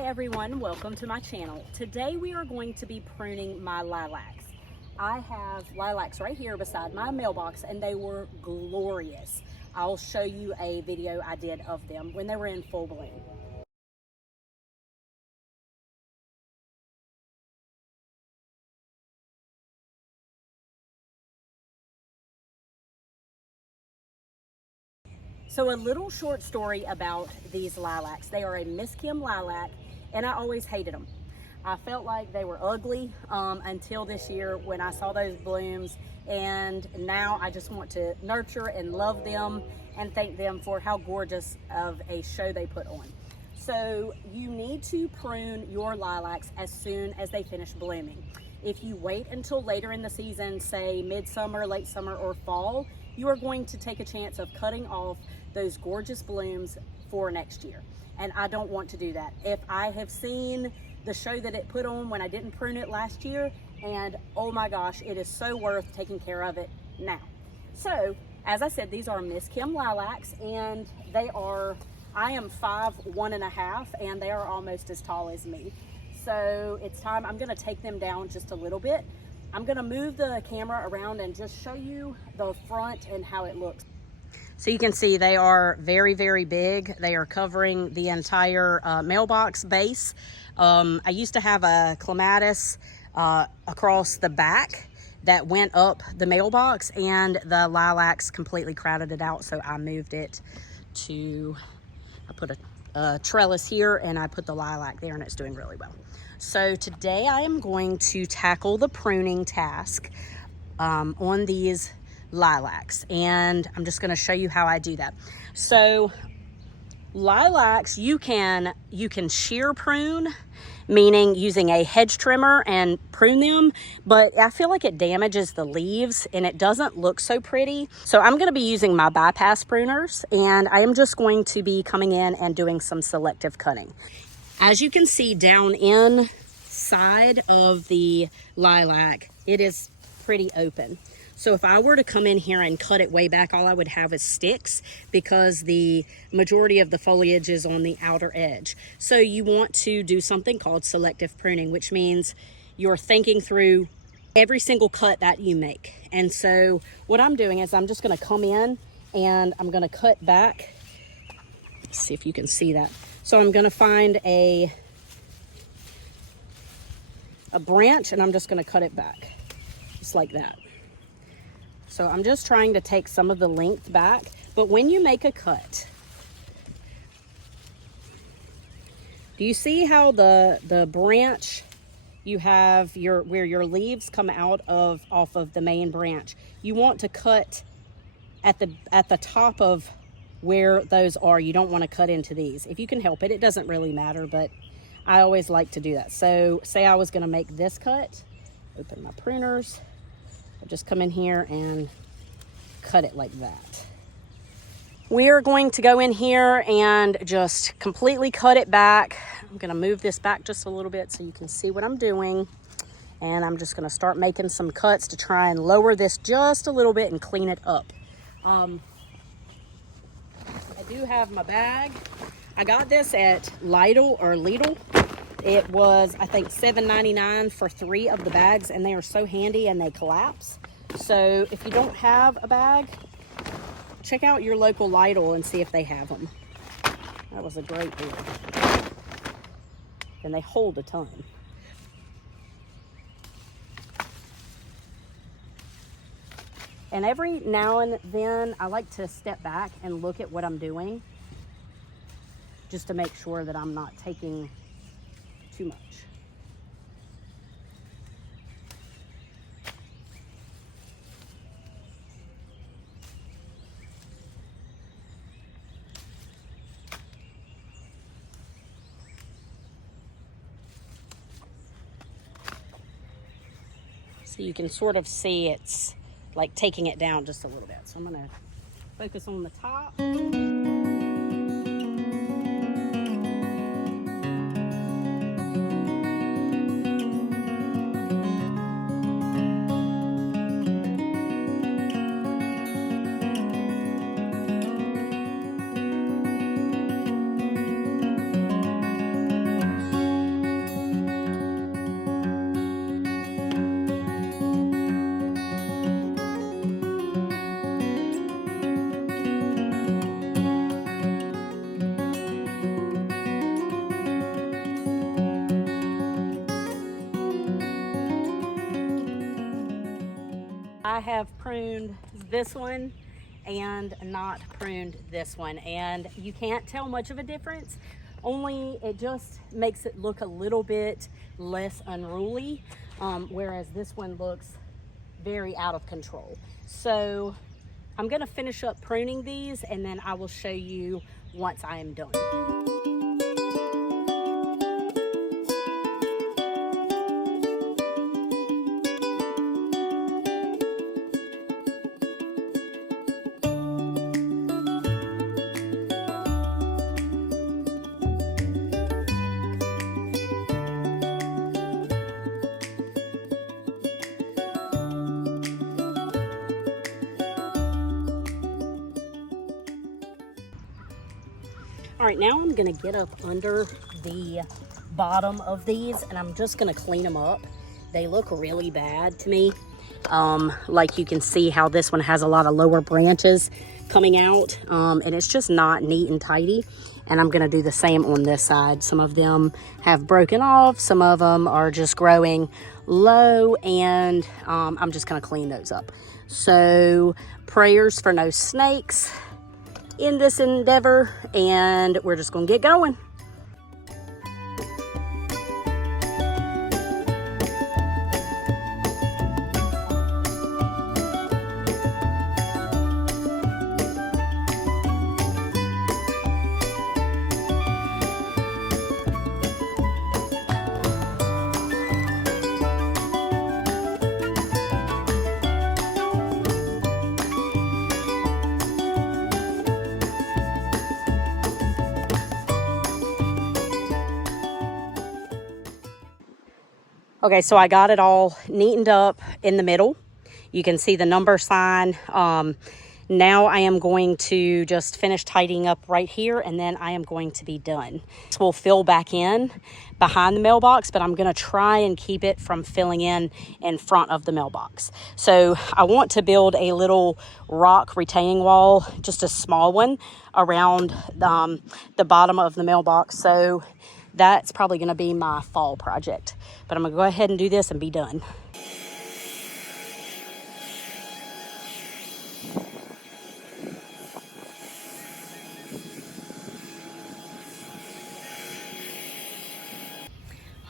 Hi everyone, welcome to my channel. Today we are going to be pruning my lilacs. I have lilacs right here beside my mailbox and they were glorious. I'll show you a video I did of them when they were in full bloom. So a little short story about these lilacs. They are a Miss Kim lilac and I always hated them. I felt like they were ugly until this year when I saw those blooms, and now I just want to nurture and love them and thank them for how gorgeous of a show they put on. So you need to prune your lilacs as soon as they finish blooming. If you wait until later in the season, say midsummer, late summer, or fall, you are going to take a chance of cutting off those gorgeous blooms for next year. And I don't want to do that. If I have seen the show that it put on when I didn't prune it last year, and oh my gosh, it is so worth taking care of it now. So, as I said, these are Miss Kim Lilacs, and they are, I am 5'1½", and they are almost as tall as me. So it's time, I'm gonna take them down just a little bit. I'm gonna move the camera around and just show you the front and how it looks. So you can see they are very, very big. They are covering the entire mailbox base. I used to have a clematis across the back that went up the mailbox, and the lilacs completely crowded it out. So I moved it to, I put a trellis here and I put the lilac there, and it's doing really well. So today I am going to tackle the pruning task on these lilacs, and I'm just going to show you how I do that. So lilacs, you can shear prune, meaning using a hedge trimmer and prune them, but I feel like it damages the leaves and it doesn't look so pretty. So I'm going to be using my bypass pruners, and I am just going to be coming in and doing some selective cutting. As you can see down inside of the lilac, it is pretty open. So if I were to come in here and cut it way back, all I would have is sticks, because the majority of the foliage is on the outer edge. So you want to do something called selective pruning, which means you're thinking through every single cut that you make. And so what I'm doing is I'm just going to come in and I'm going to cut back. Let's see if you can see that. So I'm going to find a branch and I'm just going to cut it back just like that. So I'm just trying to take some of the length back, but when you make a cut, do you see how the branch, you have where your leaves come out of off of the main branch? You want to cut at the top of where those are. You don't want to cut into these. If you can help it, it doesn't really matter, but I always like to do that. So say I was going to make this cut, open my pruners, I'll just come in here and cut it like that. We are going to go in here and just completely cut it back. I'm going to move this back just a little bit so you can see what I'm doing. And I'm just going to start making some cuts to try and lower this just a little bit and clean it up. I do have my bag. I got this at Lidl. It was, I think, $7.99 for 3 of the bags, and they are so handy and they collapse. So if you don't have a bag, check out your local Lidl and see if they have them. That was a great deal. And they hold a ton. And every now and then, I like to step back and look at what I'm doing, just to make sure that I'm not taking too much. So you can sort of see it's like taking it down just a little bit. So I'm going to focus on the top. I have pruned this one and not pruned this one, and you can't tell much of a difference, only it just makes it look a little bit less unruly, whereas this one looks very out of control. So I'm gonna finish up pruning these and then I will show you once I am done. All right, now I'm gonna get up under the bottom of these and I'm just gonna clean them up. They look really bad to me. Like you can see how this one has a lot of lower branches coming out, and it's just not neat and tidy. And I'm gonna do the same on this side. Some of them have broken off, some of them are just growing low, and I'm just gonna clean those up. So prayers for no snakes in this endeavor, and we're just gonna get going. Okay, so I got it all neatened up in the middle. You can see the number sign. Now I am going to just finish tidying up right here, and then I am going to be done. This will fill back in behind the mailbox, but I'm gonna try and keep it from filling in front of the mailbox. So I want to build a little rock retaining wall, just a small one, around the bottom of the mailbox. So that's probably gonna be my fall project. But I'm gonna go ahead and do this and be done.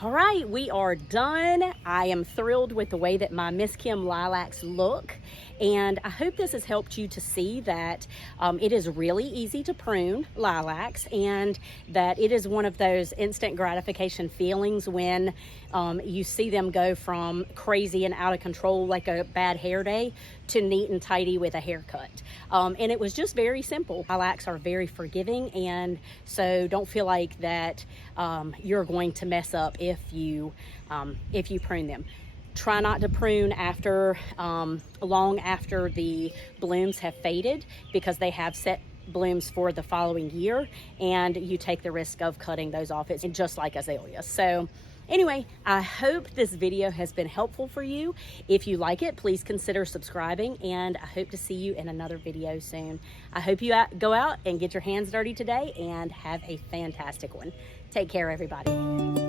All right, we are done. I am thrilled with the way that my Miss Kim Lilacs look, and I hope this has helped you to see that it is really easy to prune lilacs, and that it is one of those instant gratification feelings when you see them go from crazy and out of control like a bad hair day to neat and tidy with a haircut. And it was just very simple. Lilacs are very forgiving, and so don't feel like that you're going to mess up if you prune them. Try not to prune after long after the blooms have faded, because they have set blooms for the following year, and you take the risk of cutting those off. It's just like azaleas. So anyway, I hope this video has been helpful for you. If you like it, please consider subscribing, and I hope to see you in another video soon. I hope you go out and get your hands dirty today and have a fantastic one. Take care, everybody.